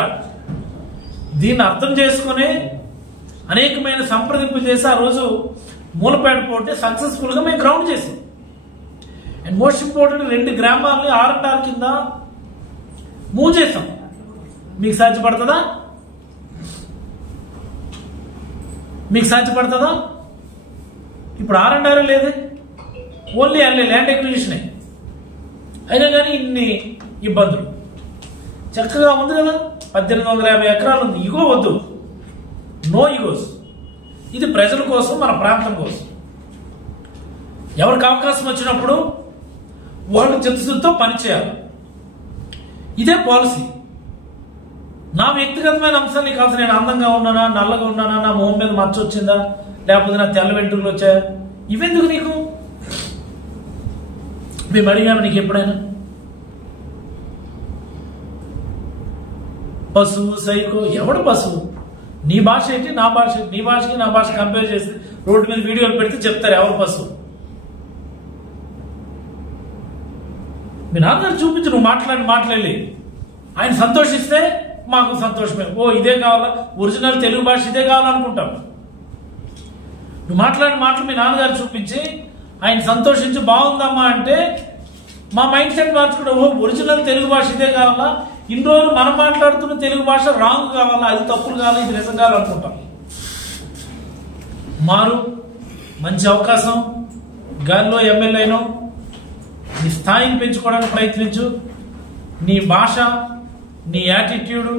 దీన్ని అర్థం చేసుకునే అనేకమైన సంప్రదింపులు చేసి ఆ రోజు మూలపేట పోటీ సక్సెస్ఫుల్ గా మేము గ్రౌండ్ చేసాం. అండ్ మోస్ట్ ఇంపార్టెంట్ 2 గ్రామాలని R&R కింద మూవ్ చేసాం. మీకు సాధ్యపడుతుందా? ఇప్పుడు R&R లేదే, ఓన్లీ అల్లే ల్యాండ్ ఎక్విజిషనే. అయినా కానీ ఇన్ని ఇబ్బందులు. చక్కగా ఉంది కదా, 1850 ఎకరాలు ఉంది. ఇగో వద్దు, నో ఈగోస్. ఇది ప్రజల కోసం, మన ప్రాంతం కోసం. ఎవరికి అవకాశం వచ్చినప్పుడు వాళ్ళు చిత్తశుద్ధితో పనిచేయాలి. ఇదే పాలసీ. నా వ్యక్తిగతమైన అంశాలు నీకు అవసరం. నేను అందంగా ఉన్నానా, నల్లగా ఉన్నానా, నా మొహం మీద మచ్చ వచ్చిందా, లేకపోతే నా తెల్ల వెంట్రుకలు వచ్చాయా, ఇవెందుకు నీకు? మేము అడిగాము నీకు ఎప్పుడైనా? పశువు, సైకో, ఎవడు పశువు? నీ భాష ఏంటి, నా భాష ఏంటి? నీ భాషకి నా భాష కంపేర్ చేసి రోడ్డు మీద వీడియోలు పెడితే చెప్తారు ఎవరు పశువు. మీ నాన్నగారు చూపించు, నువ్వు మాట్లాడి ఆయన సంతోషిస్తే మాకు సంతోషమే. ఓ ఇదే కావాలా, ఒరిజినల్ తెలుగు భాష ఇదే కావాలనుకుంటాం. నువ్వు మాట్లాడిన మాటలు మీ నాన్నగారు చూపించి ఆయన సంతోషించి బాగుందమ్మా అంటే మా మైండ్ సెట్ మార్చుకుంటే ఓ ఒరిజినల్ తెలుగు భాష ఇదే కావాలా, ఇన్ని రోజులు మనం మాట్లాడుతున్న తెలుగు భాష రాంగ్ కావాలా, అది తప్పులు కావాలి, ఇది నిజం కావాలనుకుంటాం. మారు, మంచి అవకాశం, గాలిలో ఎమ్మెల్యే అయినా నీ స్థాయిని పెంచుకోవడానికి ప్రయత్నించు. నీ భాష, నీ యాటిట్యూడు,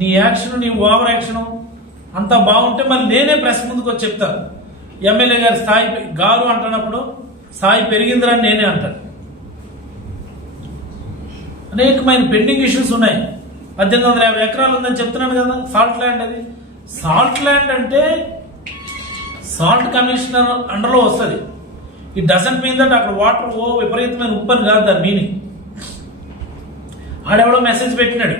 నీ యాక్షన్, నీ ఓవర్ యాక్షన్ అంతా బాగుంటే మళ్ళీ నేనే ప్రెస్ ముందుకు వచ్చి చెప్తాను. ఎమ్మెల్యే గారి స్థాయి గారు అంటున్నప్పుడు స్థాయి పెరిగిందిరని నేనే అంటాను. అనేకమైన పెండింగ్ ఇష్యూస్ ఉన్నాయి. 1850 ఎకరాలు ఉందని చెప్తున్నాను కదా. సాల్ట్ ల్యాండ్, అది సాల్ట్ ల్యాండ్ అంటే సాల్ట్ కమిషనర్ అండర్లో వస్తుంది. ఈ డజంట్ మీన్ దట్ అక్కడ వాటర్ ఓ విపరీతమైన ఉప్పని కాదు దాని మీనింగ్. ఆడెవడో మెసేజ్ పెట్టినాడు,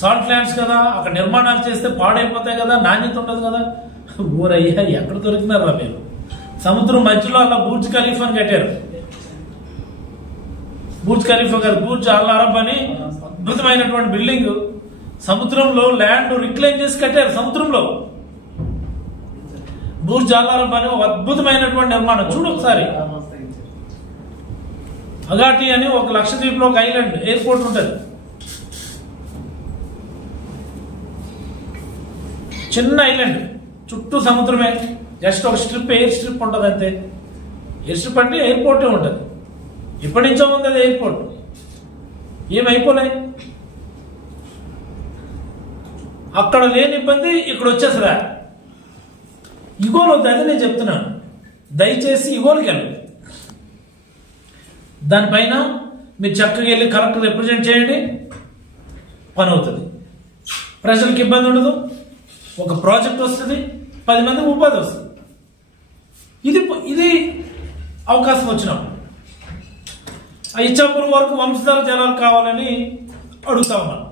సాల్ట్ ల్యాండ్స్ కదా, అక్కడ నిర్మాణాలు చేస్తే పాడైపోతాయి కదా, నాణ్యత ఉండదు కదా. ఊరయ్యా, ఎక్కడ దొరికినారా మీరు? సముద్రం మధ్యలో అలా బూర్జ్ ఖలీఫాని కట్టారు. బూర్జ్ ఖలీఫా గారు బూర్జ్ అల్ అరబ్ అని అద్భుతమైనటువంటి బిల్డింగ్ సముద్రంలో ల్యాండ్ రిక్లైమ్ చేసి కట్టారు. సముద్రంలో బూర్జ్ అల్ అరబ్ అని ఒక అద్భుతమైనటువంటి నిర్మాణం. చూడు ఒకసారి. అగాటి అని ఒక లక్షద్వీప్ లో ఒక ఐలాండ్ ఎయిర్పోర్ట్ ఉంటుంది. చిన్న ఐలాండ్, చుట్టూ సముద్రమే, జస్ట్ ఒక స్ట్రిప్, ఎయిర్ స్ట్రిప్ ఉంటుంది అంతే. ఎయిర్ స్ట్రిప్ అంటే ఎయిర్పోర్టే ఉంటుంది. ఎప్పటి నుంచో ఉంది అది ఎయిర్పోర్ట్. ఏమైపోలే, అక్కడ లేని ఇబ్బంది ఇక్కడ వచ్చేసరా. ఇగోలు వద్దు, అది నేను చెప్తున్నాను. దయచేసి ఇగోలకి వెళ్ళదు. దానిపైన మీరు చక్కగా వెళ్ళి కలెక్టర్ రిప్రజెంట్ చేయండి, పని అవుతుంది. ప్రజలకు ఇబ్బంది ఉండదు, ఒక ప్రాజెక్ట్ వస్తుంది, 10 మందికి ఉపాధి వస్తుంది. ఇది అవకాశం వచ్చినప్పుడు. ఆ ఇచ్చాపురం వరకు వంశధార జలాలు కావాలని అడుగుతా ఉన్నాను.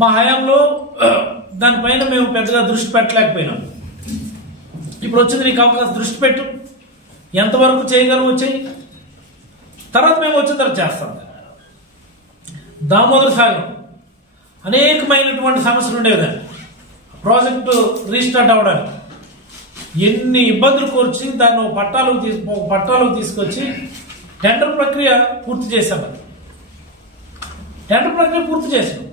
మా హయాంలో దానిపైన మేము పెద్దగా దృష్టి పెట్టలేకపోయినాం. ఇప్పుడు వచ్చింది నీకు అవకాశం, దృష్టి పెట్టు. ఎంతవరకు చేయగలవు వచ్చేయి, తర్వాత మేము వచ్చిన తర్వాత చేస్తాం. దామోదర సాగరం అనేకమైనటువంటి సమస్యలు ఉండేదాన్ని. ప్రాజెక్టు రీస్టార్ట్ అవ్వడానికి ఎన్ని ఇబ్బందులు కోర్చి దాన్ని పట్టాలకు తీసుకొచ్చి టెండర్ ప్రక్రియ పూర్తి చేశాం. టెండర్ ప్రక్రియ పూర్తి చేసాం,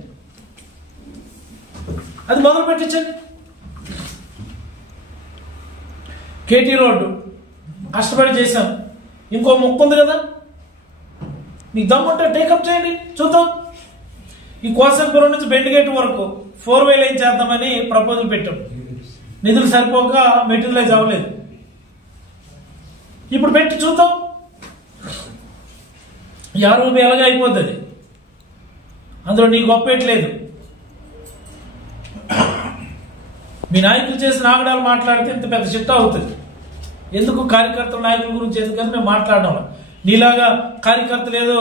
అది మొదలు పెట్టించండి. కేటీ రోడ్డు కష్టపడి చేశాం, ఇంకో మొక్క ఉంది కదా, మీకు దమ్ముంటే టేకప్ చేయండి, చూద్దాం. ఈ కోసంపురం నుంచి బెండిగేట్ వరకు 4 వే లైన్ చేద్దామని ప్రపోజల్ పెట్టాం. నిధులు సరిపోక మెటీరియలైజ్ అవ్వలేదు. ఇప్పుడు పెట్టి చూద్దాం. 60 వేలగా అయిపోతుంది. అందులో నీ గొప్పేట్లేదు. మీ నాయకులు చేసిన ఆగడాలు మాట్లాడితే ఇంత పెద్ద చిట్టా అవుతుంది. ఎందుకు కార్యకర్తల నాయకుల గురించి ఎందుకని మేము మాట్లాడడం. నీలాగా కార్యకర్తలు ఏదో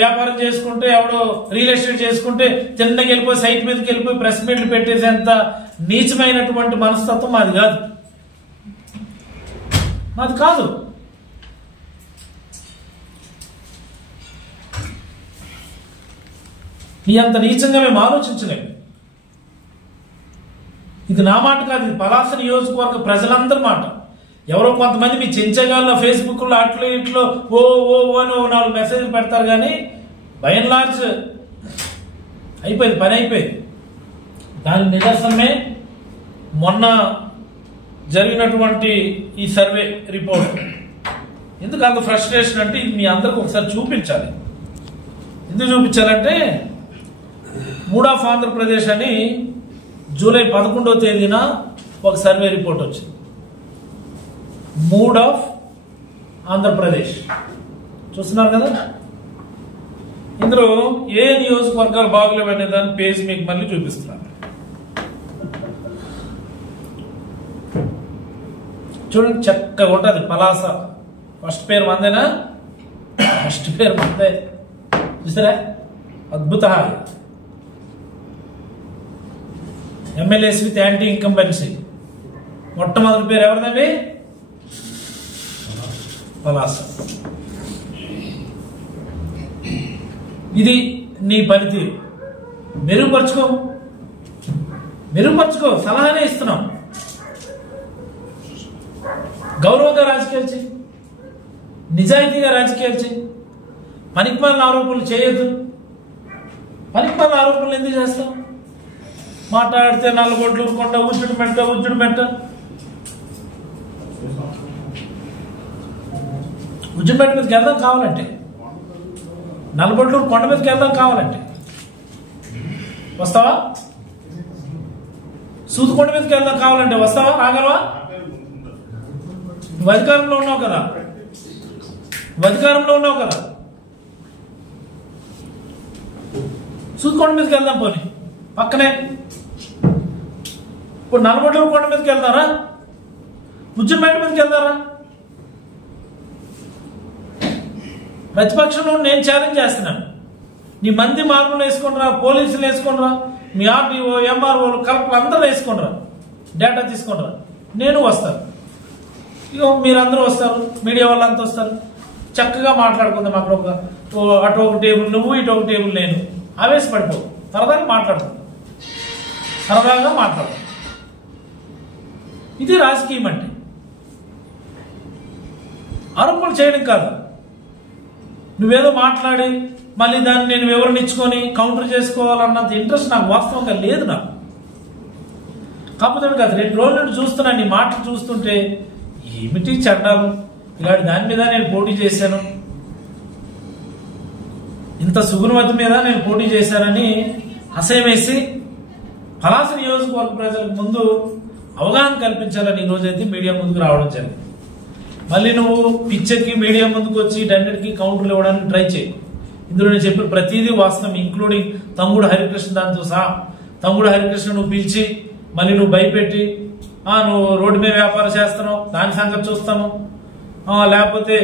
వ్యాపారం చేసుకుంటే, ఎవడో రియల్ ఎస్టేట్ చేసుకుంటే తిన్నకి వెళ్ళిపోయి సైట్ మీదకి వెళ్ళిపోయి ప్రెస్ మీట్లు పెట్టేసేంత నీచమైనటువంటి మనస్తత్వం మాది కాదు. మాది కాదు. నీ అంత నీచంగా మేము ఆలోచించలేము. ఇది నా మాట కాదు, ఇది పలాస నియోజకవర్గ ప్రజలందరి మాట. ఎవరో కొంతమంది మీ చెంచగాల్లో ఫేస్బుక్లో అట్లో ఇట్లో ఓ ఓ అని 4 మెసేజ్లు పెడతారు, కానీ బై అండ్ లార్జ్ అయిపోయింది, పని అయిపోయింది. దానికి నిదర్శనమే మొన్న జరిగినటువంటి ఈ సర్వే రిపోర్ట్. ఎందుకు అంత ఫ్రస్ట్రేషన్ అంటే ఇది మీ అందరికి ఒకసారి చూపించాలి. ఎందుకు చూపించాలంటే, మూడ్ ఆఫ్ ఆంధ్రప్రదేశ్ అని జూలై 11వ తేదీన ఒక సర్వే రిపోర్ట్ వచ్చింది. మూడ్ ఆఫ్ ఆంధ్రప్రదేశ్ చూస్తున్నారు కదా. ఇందులో ఏ నియోజకవర్గాలు బాగులేవు అనే దాని పేజ్ మీకు మళ్ళీ చూపిస్తున్నాను. చూడండి, చక్కగా ఉంటుంది. పలాస ఫస్ట్ పేరు మందేనా? ఫస్ట్ పేరు మందే. చూసారా, అద్భుత. MLAs with anti incumbency. మొట్టమొదటి పేరు ఎవరిదండి? పలాస. ఇది నీ పనితీరు. మెరుగుపరుచుకో, మెరుగుపరుచుకో. సలహానే ఇస్తున్నాం. గౌరవంగా రాజకీయాలు చేయి, నిజాయితీగా రాజకీయాలు చేయి. పనికిమాలిన ఆరోపణలు చేయొద్దు. పనికిమాలిన ఆరోపణలు ఎందుకు చేస్తాం? మాట్లాడితే నల్లగొడ్లు కొండ ఉజ్జుడు మెట్ట ఉజ్జుడు మెట్ట. ఉజ్జుమెట్ట మీదకి వెళ్దాం కావాలంటే, నల్లగొడ్లు కొండ మీదకి వెళ్దాం కావాలంటే వస్తావా? సూతుకొండ మీదకి వెళ్దాం కావాలంటే వస్తావా? రాగలవా? నువ్వు అధికారంలో ఉన్నావు కదా, అధికారంలో ఉన్నావు కదా. సూతుకొండ మీదకి వెళ్దాం, పోనీ పక్కనే. ఇప్పుడు నల్లగొడ్ల కొండ మీదకి వెళ్తారా? ఉజ్జుమెట్ట మీదకి వెళ్తారా? ప్రతిపక్షంలో నేను ఛాలెంజ్ చేస్తున్నాను. నీ మంది మార్పులు వేసుకుంటారా, పోలీసులు వేసుకుంటారా, మీ ఆర్టీఓ ఎంఆర్ఓలు కలెక్టర్లు అందరూ వేసుకుంటారా, డేటా తీసుకుంటారా, నేను వస్తాను. ఇక మీరందరూ వస్తారు, మీడియా వాళ్ళంతా వస్తారు. చక్కగా మాట్లాడుకుందాం. అక్కడ అటు ఒక టేబుల్ నువ్వు, ఇటు ఒక టేబుల్ నేను. ఆవేశపడిపో, సరదాగా మాట్లాడుకుందాం, సరదాగా మాట్లాడదాం. ఇది రాజకీయం అంటే. ఆరోపణలు చేయడం కాదు. నువ్వేదో మాట్లాడి మళ్ళీ దాన్ని నేను వివరణ ఇచ్చుకొని కౌంటర్ చేసుకోవాలన్నంత ఇంట్రెస్ట్ నాకు వాస్తవంగా లేదు. నాకు కాకపోతే కాదు, 2 రోజుల నుండి చూస్తున్నా నీ మాటలు చూస్తుంటే ఏమిటి చట్టాలు, ఇలాంటి దాని మీద నేను పోటీ చేశాను, ఇంత సుగుణవతి మీద నేను పోటీ చేశానని అసహ్యం వేసి పలాస నియోజకవర్గ ప్రజలకు ముందు అవగాహన కల్పించాలని ఈరోజైతే మీడియా ముందుకు రావడం జరిగింది. మళ్ళీ నువ్వు పిక్చర్కి మీడియా ముందుకు వచ్చి ఇటన్నిటికీ కౌంటర్లు ఇవ్వడానికి ట్రై చేయి. ఇందులో నేను చెప్పిన ప్రతిదీ వాస్తవం, ఇంక్లూడింగ్ తంగుడు హరికృష్ణ దాంతో సహా. తంగుడు హరికృష్ణ నువ్వు పిలిచి మళ్ళీ నువ్వు భయపెట్టి, నువ్వు రోడ్డు మీద వ్యాపారం చేస్తున్నావు, దాని సంగతి చూస్తాను, లేకపోతే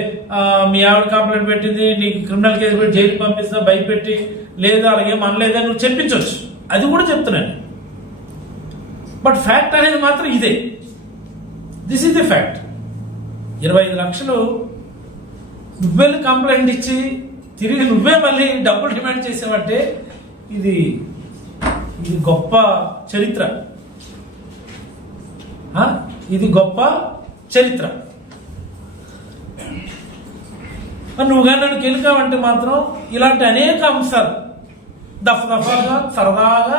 మీ ఆవిడ కంప్లైంట్ పెట్టింది, నీకు క్రిమినల్ కేసు పెట్టి జైలుకి పంపిస్తున్నా భయపెట్టి, లేదు అలాగేం అనలేదని నువ్వు చెప్పించవచ్చు. అది కూడా చెప్తున్నాను. బట్ ఫ్యాక్ట్ అనేది మాత్రం ఇదే. This is the fact. 25 లక్షలు నువ్వే కంప్లైంట్ ఇచ్చి తిరిగి నువ్వే మళ్ళీ డబ్బులు డిమాండ్ చేసావంటే ఇది గొప్ప చరిత్ర. ఇది గొప్ప చరిత్ర. నువ్వు కానీ నన్ను గెలికావంటే మాత్రం ఇలాంటి అనేక అంశాలు దఫాగా సరదాగా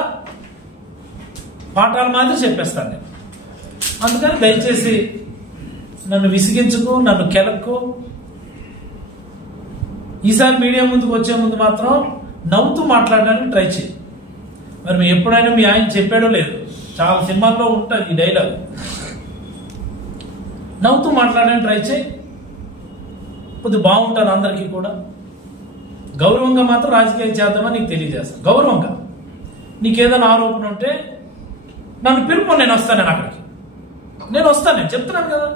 పాఠాల మాదిరి చెప్పేస్తాను నేను. అందుకని దయచేసి నన్ను విసిగించుకు, నన్ను కెలక్కు. ఈసారి మీడియా ముందుకు వచ్చే ముందు మాత్రం నవ్వుతూ మాట్లాడడానికి ట్రై చేయి. మరి ఎప్పుడైనా మీ ఆయన చెప్పాడో లేదు, చాలా సినిమాల్లో ఉంటుంది ఈ డైలాగ్. నవ్వుతూ మాట్లాడడానికి ట్రై చేయి, కొద్దిగా బాగుంటారు అందరికీ కూడా. గౌరవంగా మాత్రం రాజకీయాలు చేద్దామని నీకు తెలియజేస్తాను. గౌరవంగా నీకేదైనా ఆరోపణ ఉంటే నన్ను పిలుపు, నేను వస్తాను. అక్కడికి నేను వస్తాను, నేను చెప్తున్నాను కదా,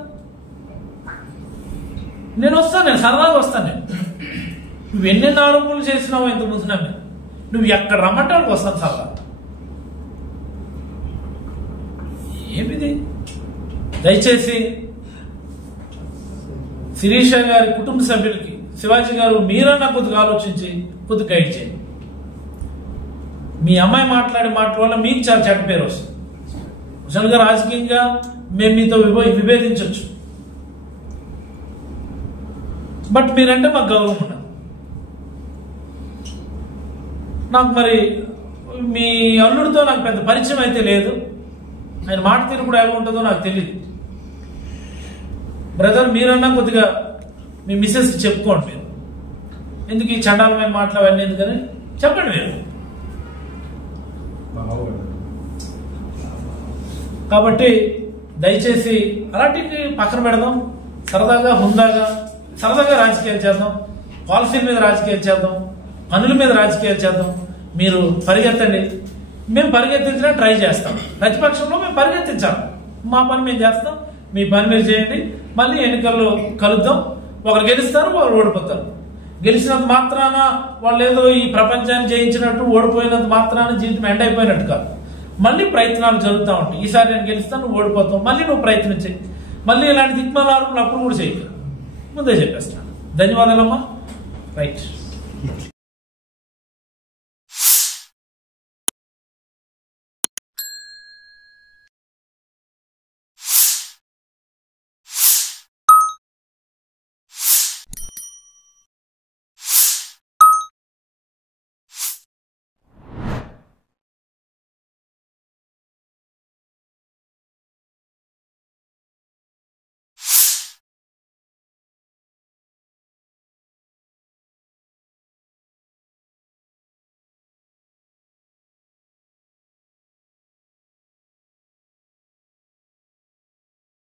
నేను వస్తాను, నేను సరదాగా వస్తాను. నేను నువ్వు ఎన్నెన్ని ఆరోపణలు చేసినావు ఇంత ముందు, నువ్వు ఎక్కడ రమ్మంటే వాళ్ళకి వస్తాను సరదా. ఏమిది? దయచేసి శిరీష గారి కుటుంబ సభ్యులకి, శివాజీ గారు, మీరన్నా కొద్దిగా ఆలోచించి కొద్దిగా గైడ్ చేయండి. మీ అమ్మాయి మాట్లాడే మాటల వల్ల మీకు చాలా చెడ్డ పేరు వస్తుంది. నిజంగా రాజకీయంగా మేము మీతో విభేదించవచ్చు, బట్ మీరంటే మాకు గౌరవం ఉన్నది. నాకు మరి మీ అల్లుడితో నాకు పెద్ద పరిచయం అయితే లేదు, ఆయన మాట తీరు కూడా ఎలా ఉంటుందో నాకు తెలియదు. బ్రదర్, మీరన్నా కొద్దిగా మీ మిస్సెస్ చెప్పుకోండి. మీరు ఎందుకు ఈ చండాలమైన మాటలు అవన్నీ ఎందుకని చెప్పండి. మీరు కాబట్టి దయచేసి అలాంటివి పక్కన పెడదాం. సరదాగా హుందాగా సరదాగా రాజకీయాలు చేద్దాం, పాలసీల మీద రాజకీయాలు చేద్దాం, పనుల మీద రాజకీయాలు చేద్దాం. మీరు పరిగెత్తండి, మేము పరిగెత్తించడానికి ట్రై చేస్తాం. ప్రతిపక్షంలో మేము పరిగెత్తించాం, మా పని మేము చేస్తాం, మీ పని మీరు చేయండి. మళ్ళీ ఎన్నికల్లో కలుద్దాం. ఒకరు గెలుస్తారు, ఒకరు ఓడిపోతారు. గెలిచినంత మాత్రాన వాళ్ళు ఏదో ఈ ప్రపంచాన్ని జయించినట్టు, ఓడిపోయినంత మాత్రాన జీవితం ఎండ్ అయిపోయినట్టు కాదు. మళ్ళీ ప్రయత్నాలు జరుగుతూ ఉంటాయి. ఈసారి నేను గెలుస్తాను, నువ్వు ఓడిపోతావు, మళ్ళీ నువ్వు ప్రయత్నం చేయి. మళ్ళీ ఇలాంటి దిక్మాల ఆరోపణలు అప్పుడు కూడా చేయగలరు. ముందే చెప్పేస్తాను. ధన్యవాదాలమ్మా. రైట్.